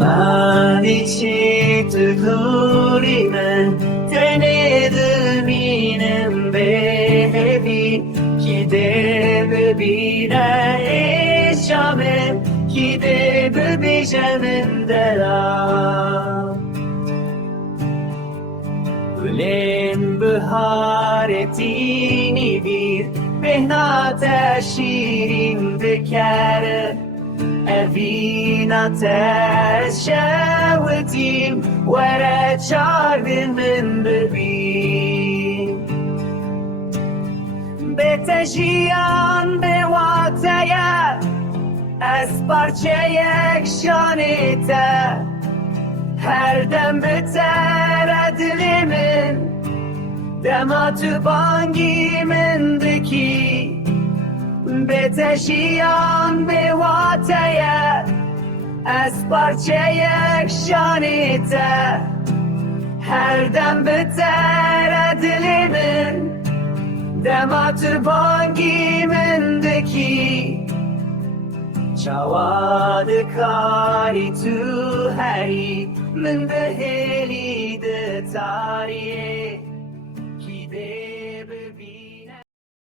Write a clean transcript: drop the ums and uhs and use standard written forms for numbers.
마디치 뜨구리는 되네드미는 베비 기대비라의 샤멘 기대비자는 데라 Ulen bharetini bir behnata şirin bekar Evinata şevetim Vere çardın min bebin Betejiyan bevataya Ez parçaya şanete Her dem beter edilimin Dematü bangimindeki Beteşiyan bevateye Ez parçaya şanete Her dem beter edilimin Dematü bangimindeki Çavadı kari tu heri Min beheli de tarihe